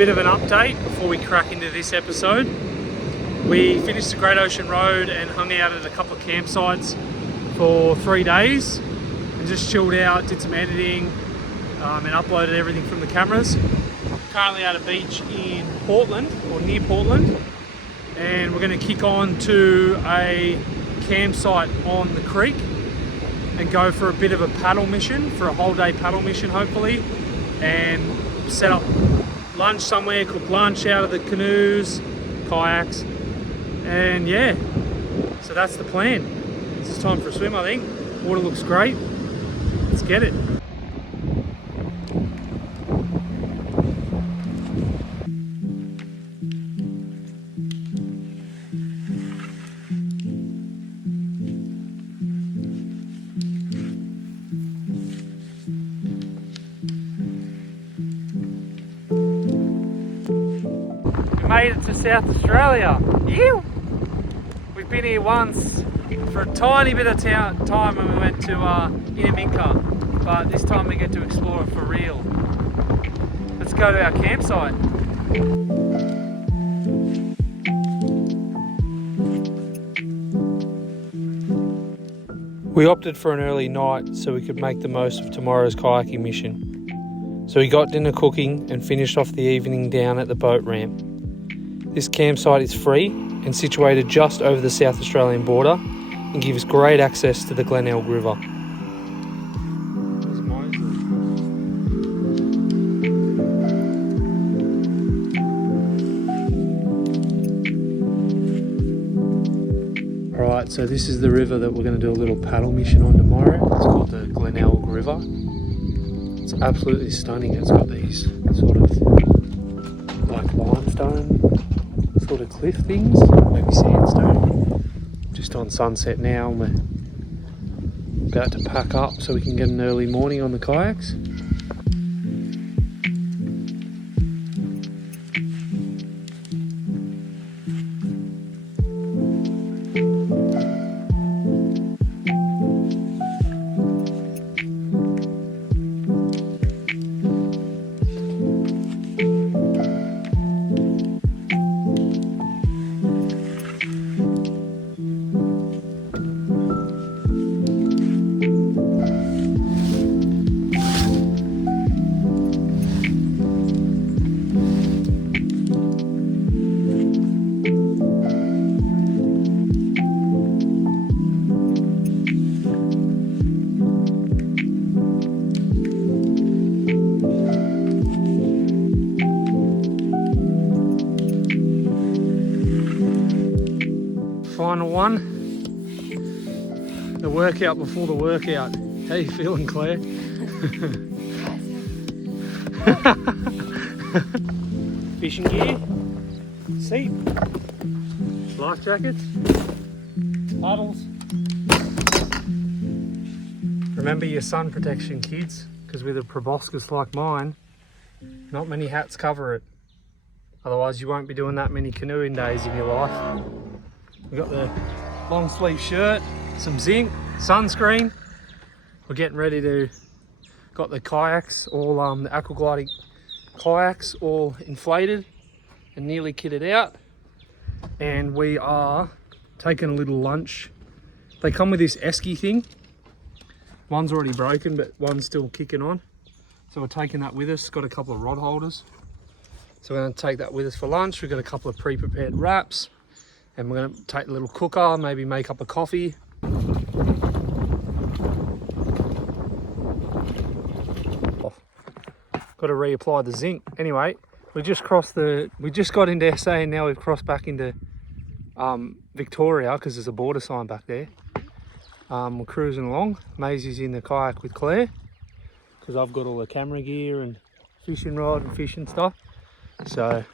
bit of an update before we crack into this episode. We finished the Great Ocean Road and hung out at a couple of campsites for 3 days and just chilled out, did some editing and uploaded everything from the cameras. Currently at a beach in Portland, or near Portland, and we're going to kick on to a campsite on the creek and go for a bit of a paddle mission, for a whole day paddle mission hopefully, and set up lunch somewhere, cook lunch out of the canoes, kayaks, and yeah, so that's the plan. It's time for a swim, I think. Water looks great. Let's get it. Made it to South Australia. Ew. We've been here once for a tiny bit of time when we went to Inaminka, but this time we get to explore it for real. Let's go to our campsite. We opted for an early night so we could make the most of tomorrow's kayaking mission. So we got dinner cooking and finished off the evening down at the boat ramp. This campsite is free and situated just over the South Australian border and gives great access to the Glenelg River. Alright, so this is the river that we're going to do a little paddle mission on tomorrow. It's called the Glenelg River. It's absolutely stunning. It's got these sort of like limestone sort of cliff things, maybe sandstone. Just on sunset now, and we're about to pack up so we can get an early morning on the kayaks. Final one, the workout before the workout. How you feeling, Claire? Fishing gear, seat, life jackets, paddles. Remember your sun protection, kids, because with a proboscis like mine, not many hats cover it. Otherwise you won't be doing that many canoeing days in your life. We've got the long sleeve shirt, some zinc, sunscreen. We're getting ready to, got the kayaks, all the aquagliding kayaks all inflated and nearly kitted out. And we are taking a little lunch. They come with this esky thing. One's already broken, but one's still kicking on. So we're taking that with us. Got a couple of rod holders. So we're gonna take that with us for lunch. We've got a couple of pre-prepared wraps. And we're going to take a little cooker, maybe make up a coffee. Got to reapply the zinc. Anyway, we just got into SA and now we've crossed back into Victoria because there's a border sign back there. We're cruising along. Maisie's in the kayak with Claire because I've got all the camera gear and fishing rod and fishing stuff. So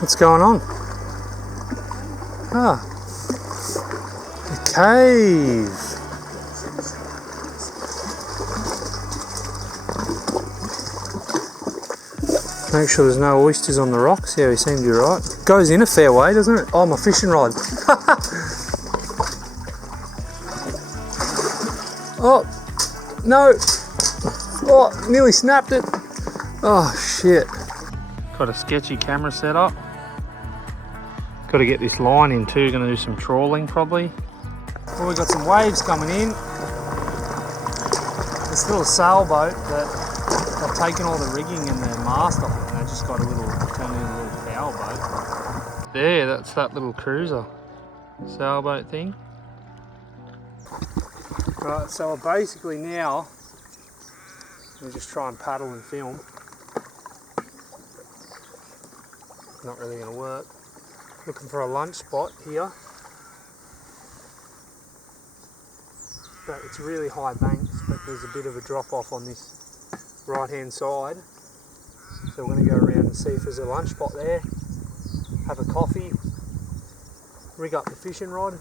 What's going on? Ah, a cave. Make sure there's no oysters on the rocks. Yeah, we seem to be right. Goes in a fair way, doesn't it? Oh, my fishing rod. Oh, no. Oh, nearly snapped it. Oh, shit. Got a sketchy camera set up. Got to get this line in too. Going to do some trawling probably. Well, we got some waves coming in. This little sailboat that I've taken all the rigging and the mast off it, and I just got turned into a little power boat. There, that's that little cruiser sailboat thing. Right, so basically now we'll just try and paddle and film. Not really going to work. Looking for a lunch spot here. But it's really high banks, but there's a bit of a drop off on this right hand side, so we're going to go around and see if there's a lunch spot there, have a coffee, rig up the fishing rod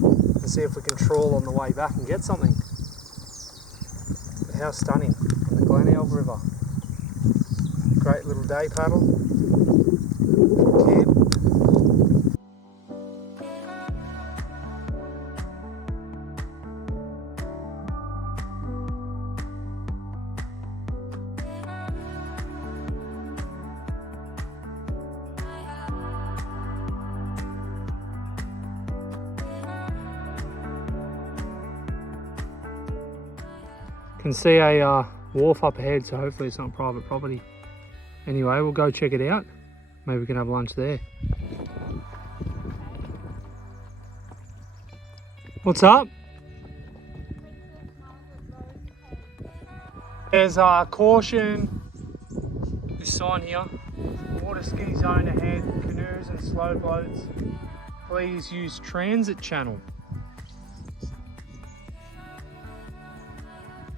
and see if we can trawl on the way back and get something. But how stunning on the Glenelg River. Great little day paddle. Camp. Can see a wharf up ahead, so hopefully it's not private property. Anyway, we'll go check it out. Maybe we can have lunch there. What's up? There's a caution, this sign here. Water ski zone ahead, canoes and slow boats. Please use transit channel.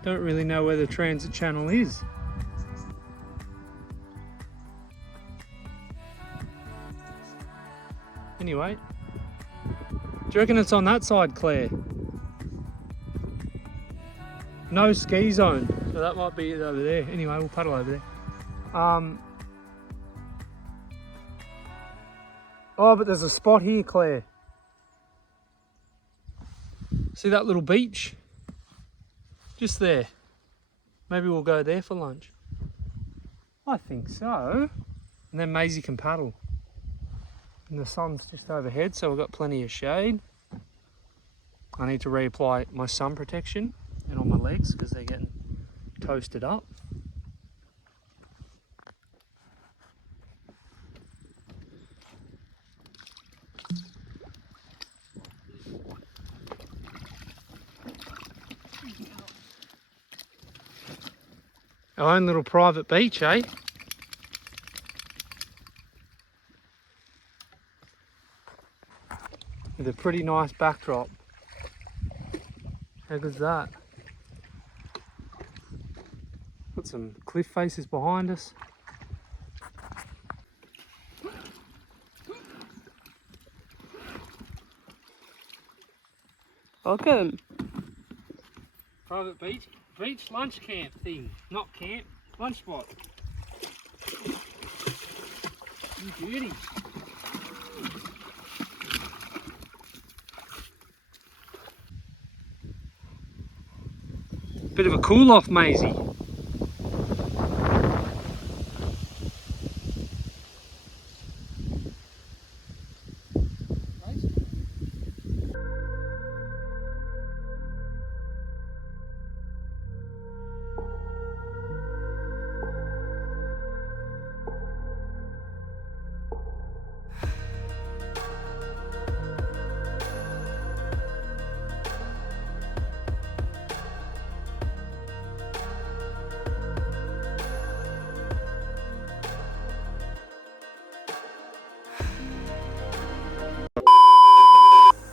Don't really know where the transit channel is. Anyway, do you reckon it's on that side, Claire? No ski zone, so that might be it over there. Anyway, we'll paddle over there. Oh, but there's a spot here, Claire. See that little beach? Just there. Maybe we'll go there for lunch. I think so. And then Maisie can paddle. And the sun's just overhead, so we've got plenty of shade. I need to reapply my sun protection and on my legs because they're getting toasted up. Our own little private beach, eh? With a pretty nice backdrop. How good's that? Got some cliff faces behind us. Welcome. Private beach lunch camp thing. Not camp, lunch spot. You beauty. Bit of a cool off, Maisie.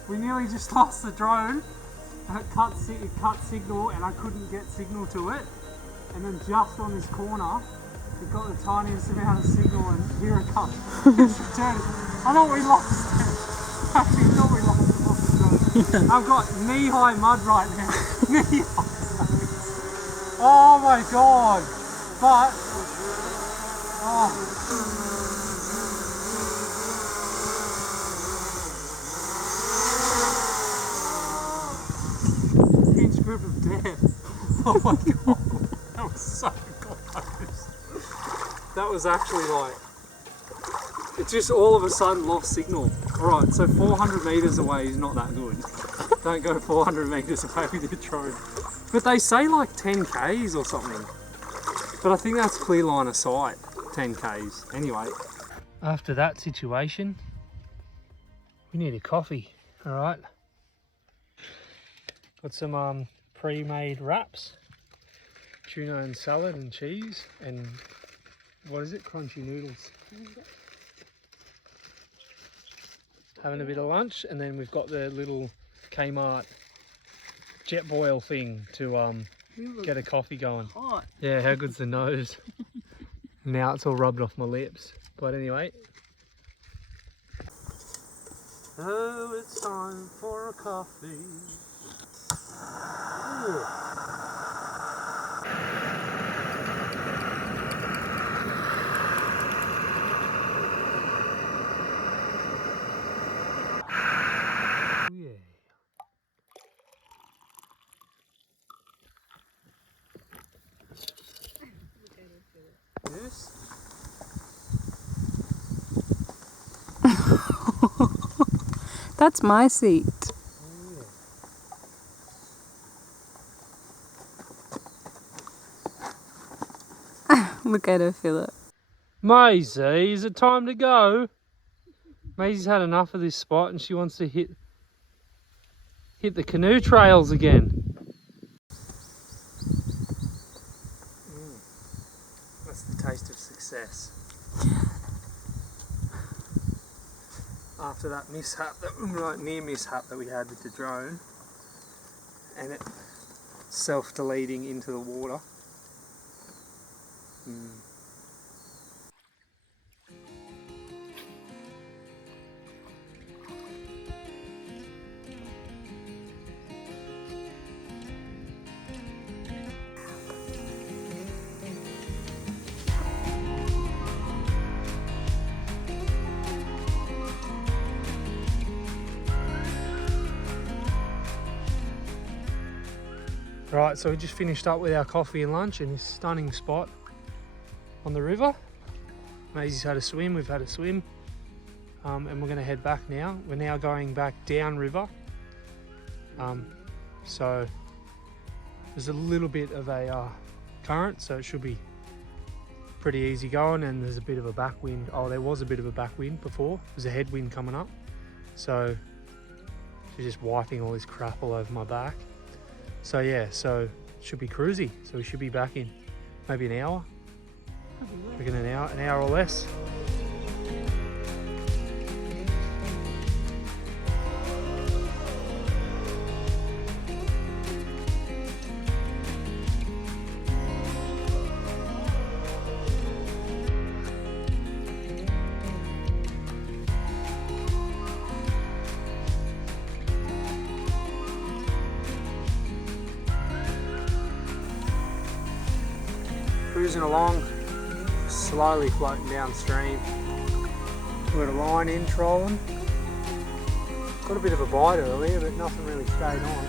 We nearly just lost the drone. It cut signal and I couldn't get signal to it. and then just on this corner, it got the tiniest amount of signal, and here it comes. It's returning. I thought we lost it. Actually, I thought we lost it off the road. I've got knee-high mud right now. Knee-high. Oh my god. But, oh. Pinch grip of death. Oh my god. That was so close. That was actually like, it just all of a sudden lost signal. Alright, so 400 metres away is not that good. Don't go 400 metres away with your drone. But they say like 10 Ks or something. But I think that's clear line of sight, 10 Ks. Anyway. After that situation, we need a coffee, alright? Got some pre-made wraps. Tuna and salad and cheese and what is it? Crunchy noodles. Having a bit of lunch, and then we've got the little Kmart jet boil thing to get a coffee going. Hot. Yeah, how good's the nose? Now it's all rubbed off my lips. But anyway. Oh, it's time for a coffee. Ooh. Yes. That's my seat. Look at her, Philip. Maisie, is it time to go? Maisie's had enough of this spot and she wants to hit the canoe trails again. That's the taste of success. After that mishap, near mishap that we had with the drone, and it self-deleting into the water. Right, so we just finished up with our coffee and lunch in this stunning spot on the river. Maisie's had a swim, we've had a swim, and we're going to head back now. We're now going back down river. So there's a little bit of a current, so it should be pretty easy going, and there's a bit of a backwind. Oh, there was a bit of a backwind before. There's a headwind coming up. So she's just wiping all this crap all over my back. So yeah, so it should be cruisy. So we should be back in maybe an hour. Reckon an hour or less. Cruising along, slowly floating downstream. We've got a line in trolling. Got a bit of a bite earlier, but nothing really stayed on.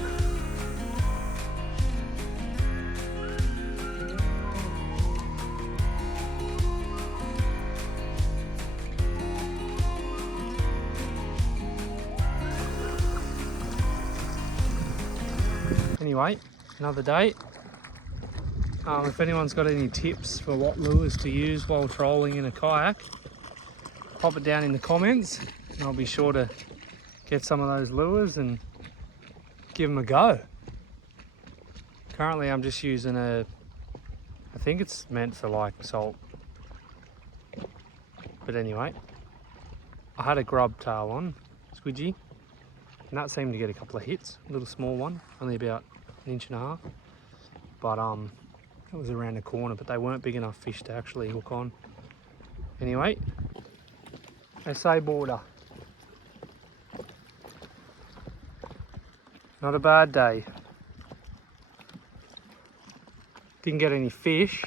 Anyway, another day. If anyone's got any tips for what lures to use while trolling in a kayak, pop it down in the comments and I'll be sure to get some of those lures and give them a go. Currently I'm just using I think it's meant for like salt. But anyway, I had a grub tail on, squidgy, and that seemed to get a couple of hits. A little small one, only about 1.5 inches. But That was around the corner, but they weren't big enough fish to actually hook on. Anyway, SA border. Not a bad day. Didn't get any fish.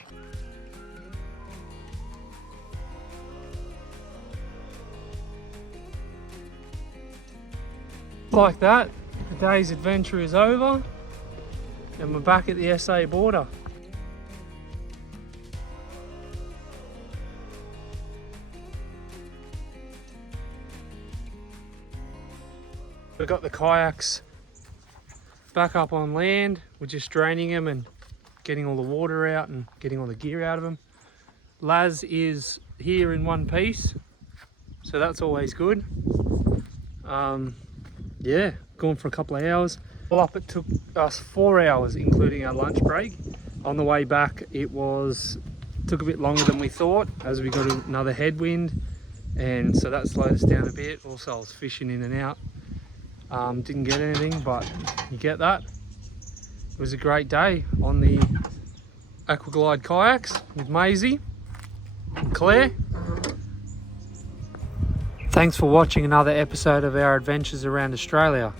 Like that, the day's adventure is over and we're back at the SA border. We've got the kayaks back up on land. We're just draining them and getting all the water out and getting all the gear out of them. Laz is here in one piece, so that's always good. Yeah, gone for a couple of hours. Well, up it took us 4 hours, including our lunch break. On the way back, took a bit longer than we thought, as we got another headwind, and so that slowed us down a bit. Also, I was fishing in and out. Didn't get anything, but you get that. It was a great day on the Aquaglide kayaks with Maisie and Claire. Thanks for watching another episode of our adventures around Australia.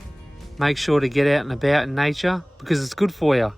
Make sure to get out and about in nature because it's good for you.